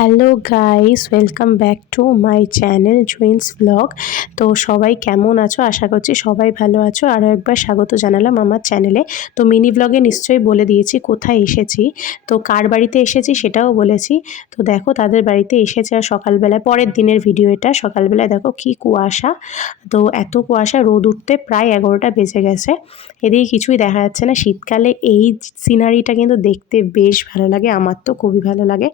Hello guys, welcome back to my channel জুইন্স blog. তো সবাই কেমন আছো? আশা করছি সবাই ভালো আছো। আরও একবার স্বাগত জানালাম আমার চ্যানেলে। তো মিনি ব্লগে নিশ্চয়ই বলে দিয়েছি কোথায় এসেছি, তো কার বাড়িতে এসেছি সেটাও বলেছি। তো দেখো তাদের বাড়িতে এসেছে আর সকালবেলায়, পরের দিনের ভিডিও এটা। সকালবেলায় দেখো কি কুয়াশা, তো এত কুয়াশা, রোদ উঠতে প্রায় 11টা বেজে গেছে। এদিকে কিছুই দেখা যাচ্ছে না। শীতকালে এই সিনারিটা কিন্তু দেখতে বেশ ভালো লাগে, আমার তো খুবই ভালো লাগে।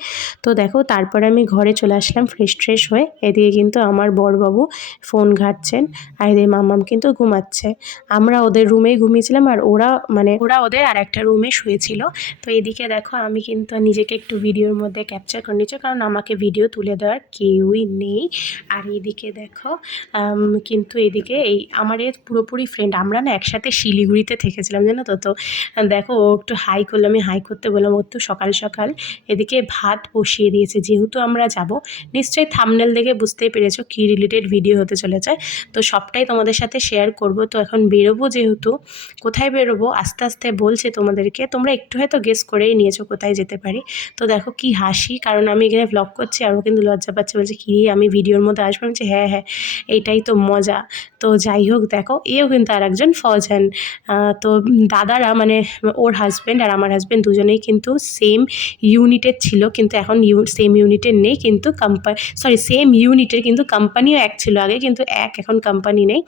তো দেখো তারপরে আমি ঘরে চলে আসলাম ফ্রেশ হয়ে। এদিকে কিন্তু আমার বড়বাবু ফোন ঘাঁটছেন আর এদিকে মাম্মাম কিন্তু ঘুমাচ্ছে। আমরা ওদের রুমেই ঘুমিয়েছিলাম আর ওরা ওদের আর একটা রুমে শুয়েছিল। তো এদিকে দেখো আমি কিন্তু নিজেকে একটু ভিডিওর মধ্যে ক্যাপচার করে নিচ্ছি, কারণ আমাকে ভিডিও তুলে দেওয়ার কেউই নেই। আর এদিকে দেখো কিন্তু এদিকে এই আমার পুরোপুরি ফ্রেন্ড, আমরা না একসাথে শিলিগুড়িতে থেকেছিলাম জানো তো। তো দেখো ও একটু হাই করলো, আমি হাই করতে বললাম। ও তো সকাল সকাল এদিকে ভাত বসিয়ে দিয়েছে। যেহেতু আমরা যাব, নিশ্চয়ই থাম্বনেল দেখে বুঝতেই পেরেছো কী রিলেটেড ভিডিও হতে চলেছে। তো সবটাই তোমাদের সাথে শেয়ার করব। তো এখন বেরোবো, যেহেতু কোথায় বেরোবো আস্তে আস্তে বলছে তোমাদেরকে, তোমরা একটু হয়তো গেস করেই নিয়েছো কোথায় যেতে পারি। তো দেখো কি হাসি, কারণ আমি এখানে ভ্লগ করছি আর ও কিন্তু লজ্জা পাচ্ছে, বলছে কি আমি ভিডিওর মধ্যে আসবো। আমি বলছি হ্যাঁ হ্যাঁ, এইটাই তো মজা। তো যাই হোক দেখো, এও কিন্তু আর একজন ফৌজান। তো দাদারা মানে ওর হাজব্যান্ড আর আমার হাজব্যান্ড দুজনেই কিন্তু সেম ইউনিটের ছিল, কিন্তু এখন সেম ইউনিটের নেই, কিন্তু সেম ইউনিটের কিন্তু কোম্পানিও এক ছিল আগে, কিন্তু এখন কোম্পানি নেই,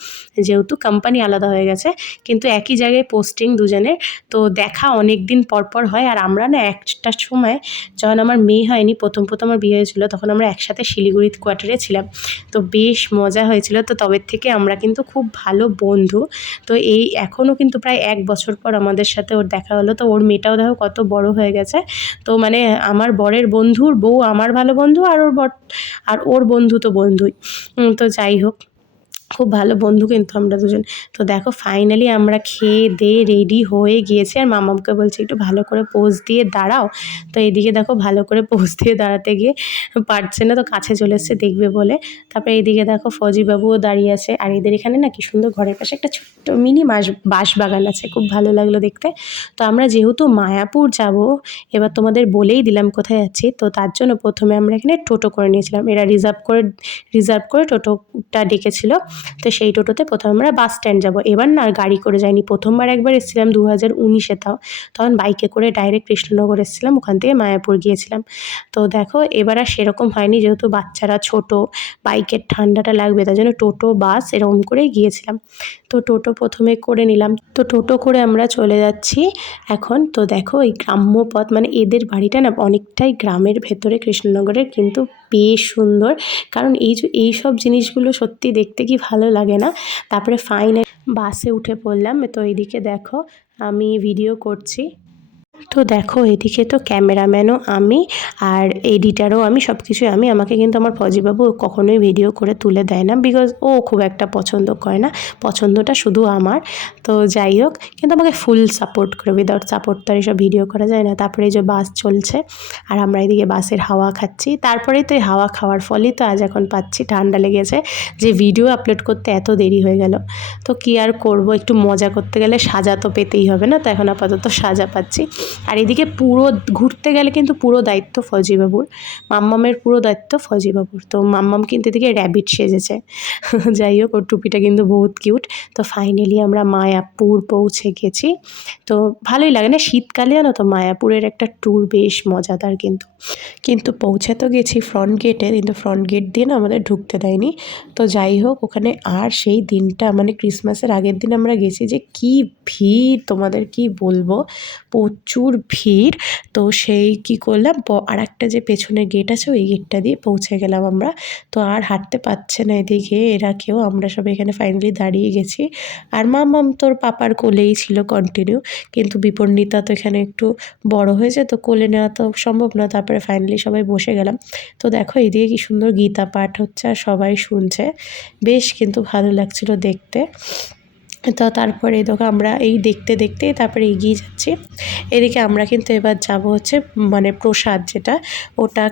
যেহেতু কোম্পানি আলাদা হয়ে গেছে, কিন্তু একই জায়গায় পোস্টিং দুজনের। তো দেখা অনেক দিন পর হয়। আর আমরা না একটা সময়, যখন আমার মেয়ে হয়নি, প্রথম আমার বিয়ে হয়েছিল, তখন আমরা একসাথে শিলিগুড়ি কোয়ার্টারে ছিলাম। তো বেশ মজা হয়েছিল। তো তবে থেকে আমরা কিন্তু খুব ভালো বন্ধু। তো এই এখনও কিন্তু প্রায় 1 বছর পর আমাদের সাথে ওর দেখা হলো। তো ওর মেয়েটাও দেখো কত বড় হয়ে গেছে। তো মানে আমার বরের বন্ধুর বউ আমার ভালো বন্ধু, আর ওর বন্ধু তো বন্ধুই। তো যাই হোক, খুব ভালো বন্ধু কিন্তু আমরা দুজন। তো দেখো ফাইনালি আমরা খেয়ে দিয়ে রেডি হয়ে গিয়েছি, আর মামাকে বলছি একটু ভালো করে পোজ দিয়ে দাঁড়াও। তো এদিকে দেখো ভালো করে পোজ দিয়ে দাঁড়াতে গিয়ে পারছে না, তো কাছে চলে এসছে দেখবে বলে। তারপরে এইদিকে দেখো ফজিবাবুও দাঁড়িয়ে আছে। আর এদের এখানে না কি সুন্দর ঘরের পাশে একটা ছোট্ট মিনি বাঁশ বাগান আছে, খুব ভালো লাগলো দেখতে। তো আমরা যেহেতু মায়াপুর যাব, এবার তোমাদের বলেই দিলাম কোথায় যাচ্ছি। তো তার জন্য প্রথমে আমরা এখানে টোটো করে নিয়েছিলাম, এরা রিজার্ভ করে টোটোটা ডেকেছিল। তো সেই টোটোতে প্রথমে আমরা বাস স্ট্যান্ড যাব। এবার না আর গাড়ি করে যাইনি, প্রথমবার একবার এসেছিলাম 2019-এ, তখন বাইকে করে ডাইরেক্ট কৃষ্ণনগর এসেছিলাম, ওখান থেকে মায়াপুর গিয়েছিলাম। তো দেখো এবার আর সেরকম হয়নি, যেহেতু বাচ্চারা ছোট, বাইকের ঠান্ডাটা লাগবে, তার জন্য টোটো বাস এরকম করেই গিয়েছিলাম। তো টোটো প্রথমে করে নিলাম। তো টোটো করে আমরা চলে যাচ্ছি এখন। তো দেখো এই গ্রাম্য পথ, মানে এদের বাড়িটা না অনেকটাই গ্রামের ভেতরে কৃষ্ণনগরের, কিন্তু বেশ সুন্দর। কারণ এই সব জিনিসগুলো সত্যি দেখতে কি ভালো লাগে না। তারপরে ফাইনালি বাসে উঠে পড়লাম। তো এইদিকে দেখো আমি ভিডিও করছি। তো দেখো এদিকে তো ক্যামেরাম্যানও আমি আর এডিটারও আমি, সব কিছুই আমি। আমাকে কিন্তু আমার ফজিবাবু কখনোই ভিডিও করে তুলে দেয় না, বিকজ ও খুব একটা পছন্দ করে না, পছন্দটা শুধু আমার। তো যাই হোক, কিন্তু আমাকে ফুল সাপোর্ট করে, উইদাউট সাপোর্ট তো এইসব ভিডিও করা যায় না। তারপরে এই যে বাস চলছে আর আমরা এদিকে বাসের হাওয়া খাচ্ছি। তারপরেই তো এই হাওয়া খাওয়ার ফলেই তো আজ এখন পাচ্ছি ঠান্ডা লেগেছে, যে ভিডিও আপলোড করতে এত দেরি হয়ে গেল। তো কি আর করব, একটু মজা করতে গেলে সাজা তো পেতেই হবে না, তো এখন আপাতত সাজা পাচ্ছি। আর এদিকে পুরো ঘুরতে গেলে কিন্তু পুরো দায়িত্ব ফজিবাবুর, মাম্মামের পুরো দায়িত্ব ফজিবাবুর। তো মাম্মাম কিন্তু এদিকে র্যাবিট সেজেছে। যাই হোক, ওর টুপিটা কিন্তু বহুত কিউট। তো ফাইনালি আমরা মায়াপুর পৌঁছে গেছি। তো ভালোই লাগে না শীতকালে, জানো তো মায়াপুরের একটা ট্যুর বেশ মজাদার। কিন্তু পৌঁছে তো গেছি ফ্রন্ট গেটে, কিন্তু ফ্রন্ট গেট দিয়ে না আমাদের ঢুকতে দেয়নি। তো যাই হোক, ওখানে আর সেই দিনটা মানে ক্রিসমাসের আগের দিন আমরা গেছি, যে কি ভিড় তোমাদের কি বলবো, প্রচুর ভিড়। তো সেই কি করলাম, আর একটা যে পেছনের গেট আছে ওই গেটটা দিয়ে পৌঁছে গেলাম আমরা। তো আর হাঁটতে পারছে না এদিকে এরা কেউ, আমরা সব এখানে ফাইনালি দাঁড়িয়ে গেছি। আর মাম্মাম তোর পাপার কোলেই ছিল কন্টিনিউ, কিন্তু বিপন্নিতা তো এখানে একটু বড় হয়েছে, তো কোলে নেওয়া তো সম্ভব না। তারপরে ফাইনালি সবাই বসে গেলাম। তো দেখো এইদিকে কি সুন্দর গীতা পাঠ হচ্ছে আর সবাই শুনছে, বেশ কিন্তু ভালো লাগছিল দেখতে। তো তারপরে দেখো আমরা এই দেখতে দেখতে তারপরে এগিয়ে যাচ্ছি। এদিকে আমরা কিন্তু এবার যাব হচ্ছে মানে প্রসাদ যেটা ওটা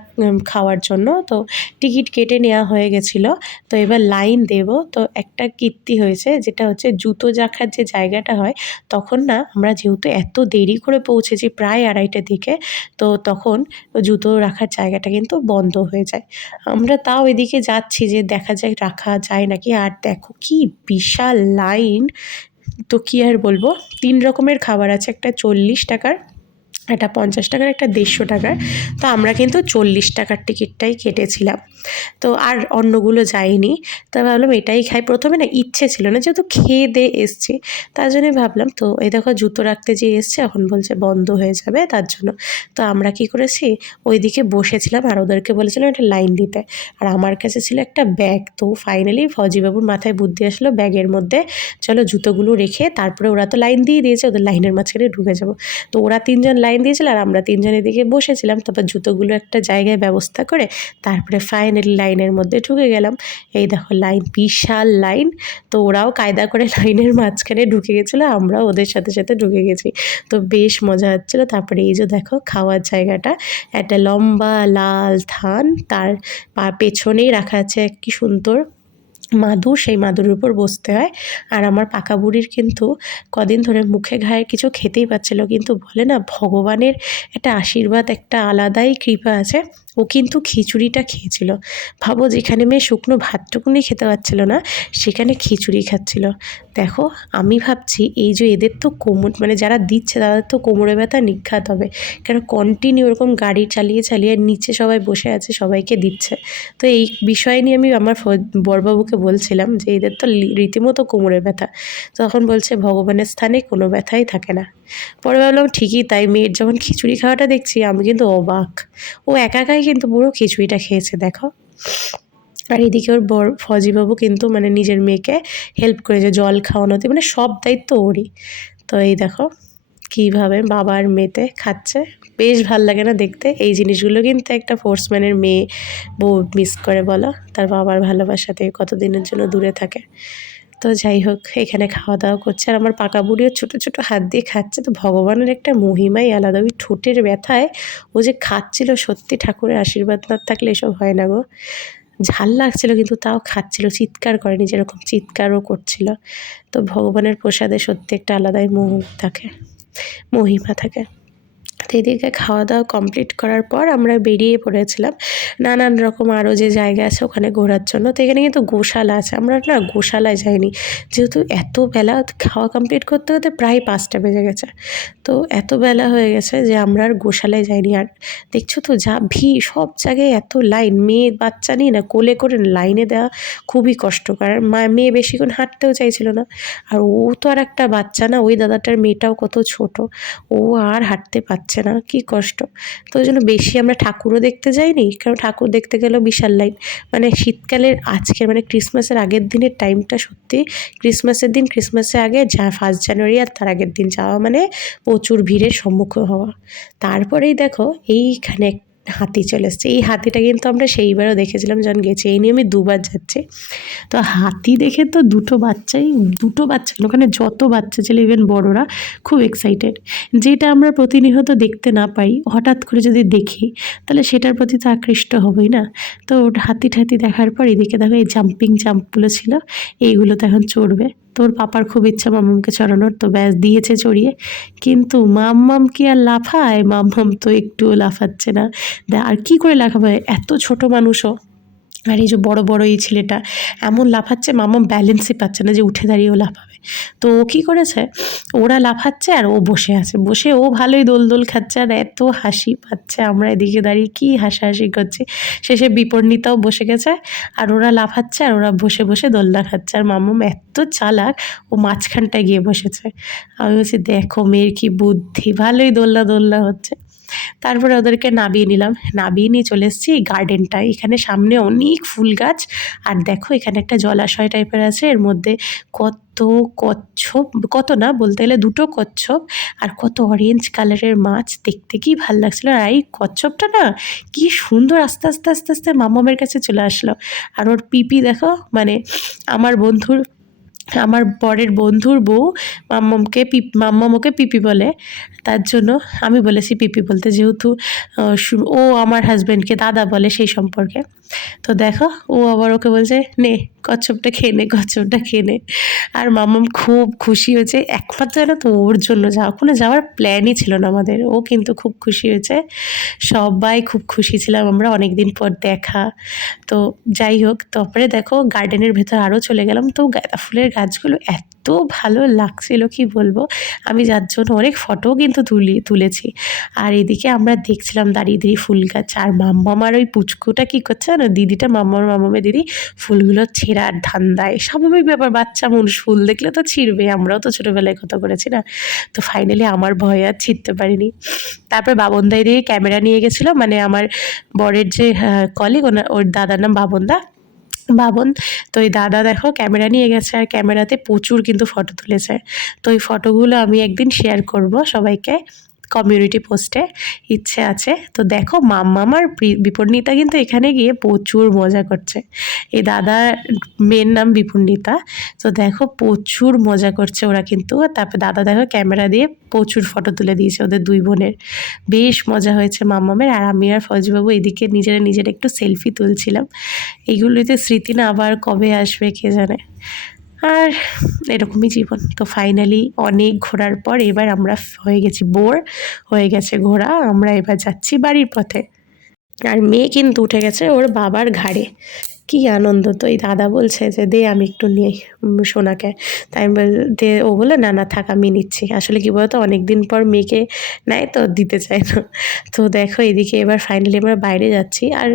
খাওয়ার জন্য। তো টিকিট কেটে নেওয়া হয়ে গেছিলো। তো এবার লাইন দেব। তো একটা কীর্তি হয়েছে, যেটা হচ্ছে জুতো রাখার যে জায়গাটা হয়, তখন না আমরা যেহেতু এত দেরি করে পৌঁছেছি প্রায় 2:30টার দিকে, তো তখন জুতো রাখার জায়গাটা কিন্তু বন্ধ হয়ে যায়। আমরা তাও এদিকে যাচ্ছি যে দেখা যায় রাখা যায় নাকি। আর দেখো কি বিশাল লাইন! তো কী আর বলবো, 3 রকমের খাবার আছে, একটা 40 টাকার, একটা 50 টাকার, একটা 150 টাকার। তো আমরা কিন্তু 40 টাকার টিকিটটাই কেটেছিলাম। তো আর অন্যগুলো যাইনি। তো ভাবলাম এটাই খাই। প্রথমে না ইচ্ছে ছিল না, যেহেতু খেয়ে দেয়ে এসছি, তার জন্যই ভাবলাম। তো এই দেখো জুতো রাখতে যেয়ে এসছে, এখন বলছে বন্ধ হয়ে যাবে তার জন্য। তো আমরা কি করেছি, ওইদিকে বসেছিলাম আর ওদেরকে বলেছিলাম একটা লাইন দিতে। আর আমার কাছে ছিল একটা ব্যাগ। তো ফাইনালি ফজিবাবুর মাথায় বুদ্ধি আসলো, ব্যাগের মধ্যে চলো জুতোগুলো রেখে তারপরে, ওরা তো লাইন দিয়ে দিয়েছে, ওদের লাইনের মাঝখানে ঢুকে যাবো। তো ওরা 3 জন লাইন দিয়েছিল আর আমরা 3 জন এদিকে বসেছিলাম। তারপর জুতোগুলো একটা জায়গায় ব্যবস্থা করে তারপরে ফাইনালি লাইনের মধ্যে ঢুকে গেলাম। এই দেখো লাইন, বিশাল লাইন। তো ওরাও কায়দা করে লাইনের মাঝখানে ঢুকে গেছিলো, আমরাও ওদের সাথে সাথে ঢুকে গেছি। তো বেশ মজা হচ্ছিলো। তারপরে এই যে দেখো খাওয়ার জায়গাটা, একটা লম্বা লাল থান, তার পেছনেই রাখা আছে কি সুন্দর মাদুর, সেই মাদুরের উপর বসতে হয়। আর আমার পাকা বুড়ির কিন্তু কদিন ধরে মুখে ঘায়ে কিছু খেতেই পাচ্ছিল, কিন্তু বলে না ভগবানের একটা আশীর্বাদ, একটা আলাদাই কৃপা আছে। ও কিন্তু খিচুড়িটা খেয়েছিল। ভাবো, যেখানে মেয়ে শুকনো ভাতটুকুনি খেতে পারছিল না, সেখানে খিচুড়ি খাচ্ছিল। দেখো আমি ভাবছি এই যে এদের তো কোমর, মানে যারা দিচ্ছে তাদের তো কোমরে ব্যথা নিঘাত হবে, কারণ কন্টিনিউ ওরকম গাড়ি চালিয়ে চালিয়ে নিচে সবাই বসে আছে, সবাইকে দিচ্ছে। তো এই বিষয় নিয়ে আমি আমার বড়বাবুকে বলছিলাম যে এদের তো রীতিমতো কোমরে ব্যথা। তখন বলছে ভগবানের স্থানে কোনো ব্যথাই থাকে না। পরে ভাবলাম ঠিকই তাই, মেয়ের যখন খিচুড়ি খাওয়াটা দেখছি আমি কিন্তু অবাক। ও একা একাই কিন্তু পুরো খিচুড়িটা খেয়েছে দেখো। আর এদিকে ওর ফজিবাবু কিন্তু মানে নিজের মেয়েকে হেল্প করেছে জল খাওয়ানোতে, মানে সব দায়িত্ব ওরই। তো এই দেখো কীভাবে বাবার মেয়েতে খাচ্ছে, বেশ ভাল লাগে না দেখতে? এই জিনিসগুলো কিন্তু একটা ফোর্সম্যানের মেয়ে বউ মিস করে বলো, তার বাবার ভালোবাসাতে কতদিনের জন্য দূরে থাকে। তো যাই হোক, এখানে খাওয়া দাওয়া করছে আর আমার পাকা বুড়িও ছোটো ছোটো হাত দিয়ে খাচ্ছে। তো ভগবানের একটা মহিমাই আলাদা, ওই ঠোঁটের ব্যথায় ও যে খাচ্ছিল, সত্যি ঠাকুরের আশীর্বাদ না থাকলে এসব হয় না গো। ঝাল লাগছিল কিন্তু তাও খাচ্ছিল, চিৎকার করেনি, যেরকম চিৎকারও করছিল। তো ভগবানের প্রসাদে সত্যি একটা আলাদাই থাকে, মহিমা থাকে। তো এদিকে খাওয়া দাওয়া কমপ্লিট করার পর আমরা বেরিয়ে পড়েছিলাম নানান রকম আরও যে জায়গা আছে ওখানে ঘোরার জন্য। তো এখানে কিন্তু গোশালা আছে, আমরা না গোশালায় যাইনি, যেহেতু এত বেলা খাওয়া কমপ্লিট করতে করতে প্রায় 5টা বেজে গেছে। তো এত বেলা হয়ে গেছে যে আমরা আর গোশালায় যাইনি। আর দেখছো তো যা ভিড়, সব জায়গায় এত লাইন, মেয়ে বাচ্চা নিয়ে না কোলে করে লাইনে দেওয়া খুবই কষ্টকর। মেয়ে বেশিক্ষণ হাঁটতেও চাইছিল না। আর ও তো আর একটা বাচ্চা না, ওই দাদাটার মেয়েটাও কত ছোট, ও আর হাঁটতে পারছে না, কি কষ্ট। তো ওই জন্য বেশি আমরা ঠাকুরও দেখতে যাইনি, কারণ ঠাকুর দেখতে গেলেও বিশাল লাইন। মানে শীতকালের আজকের মানে ক্রিসমাসের আগের দিনের টাইমটা সত্যি, ক্রিসমাসের দিন, ক্রিসমাসের আগে 1 জানুয়ারি আর তার আগের দিন যাওয়া মানে প্রচুর ভিড়ের সম্মুখীন হওয়া। তারপরেই দেখো এইখানে হাতি চলে এসছে। এই হাতিটা কিন্তু আমরা সেইবারও দেখেছিলাম যখন গেছি, এই নিয়ে আমি 2বার যাচ্ছি। তো হাতি দেখে তো দুটো বাচ্চা ওখানে যত বাচ্চা ছিল ইভেন বড়রা খুব এক্সাইটেড। যেটা আমরা প্রতিনিয়ত দেখতে না পাই, হঠাৎ করে যদি দেখি তাহলে সেটার প্রতি তো আকৃষ্ট হবেই না। তো হাতি ঠাতি দেখার পর এদিকে দেখো এই জাম্পিং জাম্পগুলো ছিল, এইগুলোতে এখন চড়বে। তোর পাপার খুব ইচ্ছা মাম্মামকে চড়ানোর, তো ব্যাস দিয়েছে চড়িয়ে। কিন্তু মাম্মাম কি আর লাফায়? মাম্মাম তো একটুও লাফাচ্ছে না। আর কি করে লাফাবে, এত ছোট মানুষও। আর এই যে বড় বড় এই ছেলেটা এমন লাফাচ্ছে, মাম্মাম ব্যালেন্সই পাচ্ছে না যে উঠে দাঁড়িয়েও লাফাবে। তো ও কী করেছে, ওরা লাফাচ্ছে আর ও বসে আছে, বসে ও ভালোই দোল খাচ্ছে। আর এত হাসি পাচ্ছে, আমরা এদিকে দাঁড়িয়ে কি হাসাহাসি করছি। শেষে বিপর্ণিতাও বসে গেছে, আর ওরা লাফাচ্ছে আর ওরা বসে বসে দোলনা খাচ্ছে। আর মাম্মাম এত চালাক, ও মাঝখানটায় গিয়ে বসেছে। আমি বলছি দেখো মেয়ের কি বুদ্ধি, ভালোই দোলনা হচ্ছে। তারপরে ওদেরকে নামিয়ে নিলাম, নামিয়ে নিয়ে চলে এসেছি এই গার্ডেনটায়। এখানে সামনে অনেক ফুল গাছ, আর দেখো এখানে একটা জলাশয় টাইপের আছে, এর মধ্যে কত কচ্ছপ, কত না বলতে গেলে 2টো কচ্ছপ আর কত অরেঞ্জ কালারের মাছ, দেখতে কি ভাল লাগছিলো। আর এই কচ্ছপটা না কি সুন্দর আস্তে আস্তে আস্তে আস্তে মামামের কাছে চলে আসলো। আর ওর পিপি দেখো, মানে আমার বন্ধুর আমার বরের বন্ধুর বউ মাম্মাম ওকে পিপি বলে, তার জন্য আমি বলেছি পিপি বলতে, যেহেতু ও আমার হাজব্যান্ডকে দাদা বলে সেই সম্পর্কে। তো দেখো ও আবার ওকে বলছে নে কচ্ছপটা খেয়ে নে, কচ্ছপটা খেয়ে নে। আর মাম্মাম খুব খুশি হয়েছে, একমাত্র জানো তো ওর জন্য ওখানে যাওয়ার প্ল্যানই ছিল না আমাদের, ও কিন্তু খুব খুশি হয়েছে। সবাই খুব খুশি ছিলাম আমরা, অনেক দিন পর দেখা। তো যাই হোক, তারপরে দেখো গার্ডেনের ভেতর আরও চলে গেলাম। তো গাঁদা ফুলের গাছগুলো এত ভালো লাগছিল কি বলবো, আমি যার জন্য অনেক ফটোও কিন্তু তুলেছি। আর এদিকে আমরা দেখছিলাম দাঁড়িয়ে দাঁড়িয়ে ফুল গাছ, আর মাম্মামার ওই পুচকুটা কী করছে না, দিদিটা মাম্মামের দিদি ফুলগুলো ছেঁড়ার ধান্দায়। স্বাভাবিক ব্যাপার, বাচ্চা মানুষ ফুল দেখলে তো ছিঁড়বে, আমরাও তো ছোটোবেলায় কথা করেছি না। তো ফাইনালি আমার ভয় আর ছিঁড়তে পারিনি। তারপর বাবনদাই দিয়ে ক্যামেরা নিয়ে গেছিলো, মানে আমার বরের যে কলিগ, ওর দাদার নাম বাবন। তো ওই দাদা দেখো ক্যামেরা নিয়ে গেছে, আর ক্যামেরাতে প্রচুর কিন্তু ফটো তুলেছে। তো ওই ফটোগুলো আমি একদিন শেয়ার করব সবাইকে কমিউনিটি পোস্টে, ইচ্ছে আছে। তো দেখো মাম্মাম আর বিপন্নিতা কিন্তু এখানে গিয়ে প্রচুর মজা করছে। এই দাদার মেয়ের নাম বিপন্নিতা। তো দেখো প্রচুর মজা করছে ওরা কিন্তু। তারপর দাদা দেখো ক্যামেরা দিয়ে প্রচুর ফটো তুলে দিয়েছে ওদের দুই বোনের, বেশ মজা হয়েছে মাম্মামের। আর আমি আর ফৌজিবাবু এদিকে নিজেরা একটু সেলফি তুলছিলাম। এইগুলোতে স্মৃতি না আবার কবে আসবে কে জানে। আর এরকমই জীবন। তো ফাইনালি অনেক ঘোরার পর এবার আমরা হয়ে গেছি বোর, হয়ে গেছে ঘোরা, আমরা এবার যাচ্ছি বাড়ির পথে। আর মেয়ে কিন্তু উঠে গেছে ওর বাবার ঘাড়ে, কি আনন্দ। তো এই দাদা বলছে যে দে আমি একটু নিই সোনাকে, তাই আমি দে, ও বলে না না থাক আমি নিচ্ছি। আসলে কি বলতো অনেক দিন পর মেয়েকে নেয় তো দিতে চায় না। তো দেখো এদিকে এবার ফাইনালি আমরা বাইরে যাচ্ছি। আর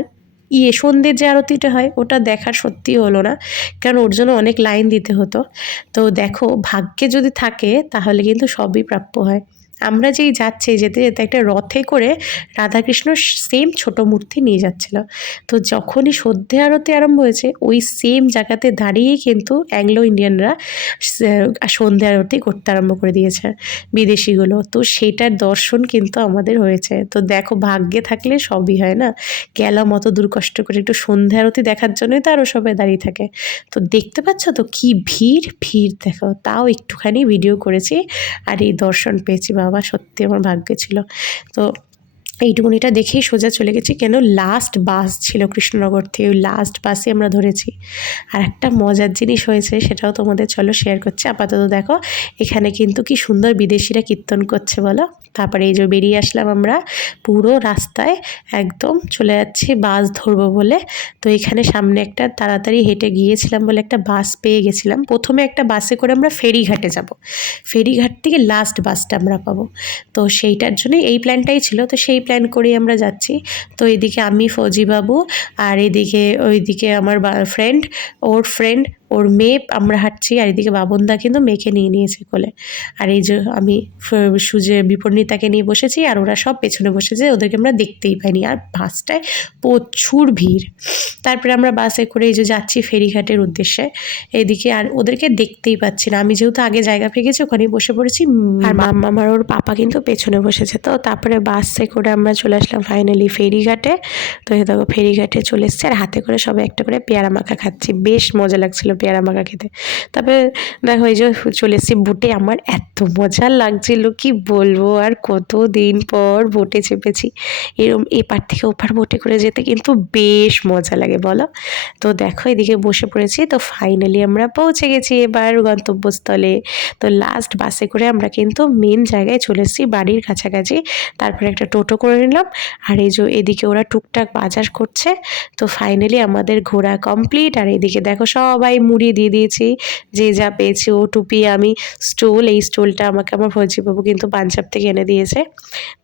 সন্ধ্যের যে আরতিটা হয় ওটা দেখার সত্যি হলো না, কারণ ওর জন্য অনেক লাইন দিতে হতো। তো দেখো ভাগ্যে যদি থাকে তাহলে কিন্তু সবই প্রাপ্য হয়। আমরা যেই যাচ্ছি যেতে যেতে একটা রথে করে রাধাকৃষ্ণ সেম ছোট মূর্তি নিয়ে যাচ্ছিল। তো যখনই সন্ধে আরতি আরম্ভ হয়েছে ওই সেম জায়গাতে দাঁড়িয়েই কিন্তু অ্যাংলো ইন্ডিয়ানরা সন্ধে আরতি করতে আরম্ভ করে দিয়েছে, বিদেশিগুলো। তো সেটার দর্শন কিন্তু আমাদের হয়েছে। তো দেখো ভাগ্যে থাকলে সবই হয় না। গেলাম অত দূর কষ্ট করে একটু সন্ধে আরতি দেখার জন্যই তো আরও সবাই দাঁড়িয়ে থাকে। তো দেখতে পাচ্ছ তো কি ভিড় দেখো, তাও একটুখানি ভিডিও করেছি আর এই দর্শন পেয়েছি। বাবা সত্যি আমার ভাগ্যে ছিল। তো এইটুকুনিটা দেখেই সোজা চলে গেছি, কেন লাস্ট বাস ছিল কৃষ্ণনগর থেকে, ওই লাস্ট বাসে আমরা ধরেছি। আর একটা মজার জিনিস হয়েছে সেটাও তোমাদের চলো শেয়ার করছি। আপাতত দেখো এখানে কিন্তু কি সুন্দর বিদেশিরা কীর্তন করছে বলো। তারপরে এই যে বেরিয়ে আসলাম আমরা পুরো রাস্তায়, একদম চলে যাচ্ছি বাস ধরবো বলে। তো এখানে সামনে একটা তাড়াতাড়ি হেঁটে গিয়েছিলাম বলে একটা বাস পেয়ে গেছিলাম। প্রথমে একটা বাসে করে আমরা ফেরিঘাটে যাব, ফেরিঘাট থেকে লাস্ট বাসটা আমরা পাবো। তো সেইটার জন্য এই প্ল্যানটাই ছিল, তো সেই প্ল্যান করেই আমরা যাচ্ছি। তো এদিকে আমি ফৌজিবাবু আর ওইদিকে আমার ফ্রেন্ড, ওর ফ্রেন্ড, ওর মেয়ে, আমরা হাঁটছি। আর এদিকে বাবনদা কিন্তু মেয়েকে নিয়ে নিয়েছে কোলে। আর এই যে আমি সুজে বিপন্নিতাকে নিয়ে বসেছি, আর ওরা সব পেছনে বসেছে, ওদেরকে আমরা দেখতেই পাইনি। আর বাসটায় প্রচুর ভিড়। তারপরে আমরা বাসে করে এই যে যাচ্ছি ফেরিঘাটের উদ্দেশ্যে। এদিকে আর ওদেরকে দেখতেই পাচ্ছি না, আমি যেহেতু আগে জায়গা পেয়ে গেছি ওখানেই বসে পড়েছি। আর মাম্মাম আর ওর পাপা কিন্তু পেছনে বসেছে। তো তারপরে বাসে করে আমরা চলে আসলাম ফাইনালি ফেরিঘাটে। তো এই দেখো ফেরিঘাটে চলে এসেছি, আর হাতে করে সবাই একটা করে পেয়ারা মাখা খাচ্ছি, বেশ মজা লাগছিল পেয়ারা মাখা খেতে। তারপরে দেখো এই যে চলে এসেছি বোটে, আমার এত মজা লাগছিল কি বলবো। আর কত দিন পর বোটে চেপেছি, এরম এপার থেকে ওপার বোটে করে যেতে কিন্তু বেশ মজা লাগে বলো। তো দেখো এদিকে বসে পড়েছি। তো ফাইনালি আমরা পৌঁছে গেছি এবার গন্তব্যস্থলে। তো লাস্ট বাসে করে আমরা কিন্তু মেন জায়গায় চলে এসেছি, বাড়ির কাছাকাছি। তারপরে একটা টোটো করে নিলাম। আর এই যে এদিকে ওরা টুকটাক বাজার করছে। তো ফাইনালি আমাদের ঘোরা কমপ্লিট। আর এদিকে দেখো সবাই মুড়ি দিয়ে দিয়েছি, যে যা পেয়েছি। ও টুপি, আমি স্টোল, এই স্টোলটা আমাকে আমার ফৌজিবাবু কিন্তু পাঞ্জাব থেকে এনে দিয়েছে।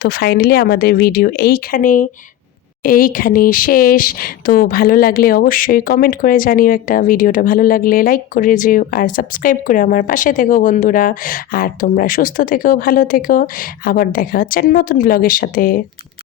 তো ফাইনালি আমাদের ভিডিও এইখানেই শেষ। তো ভালো লাগলে অবশ্যই কমেন্ট করে জানিও একটা, ভিডিওটা ভালো লাগলে লাইক করে যেও, আর সাবস্ক্রাইব করে আমার পাশে থেকো বন্ধুরা। আর তোমরা সুস্থ থেকো, ভালো থেকো। আবার দেখা হচ্ছে নতুন ব্লগের সাথে।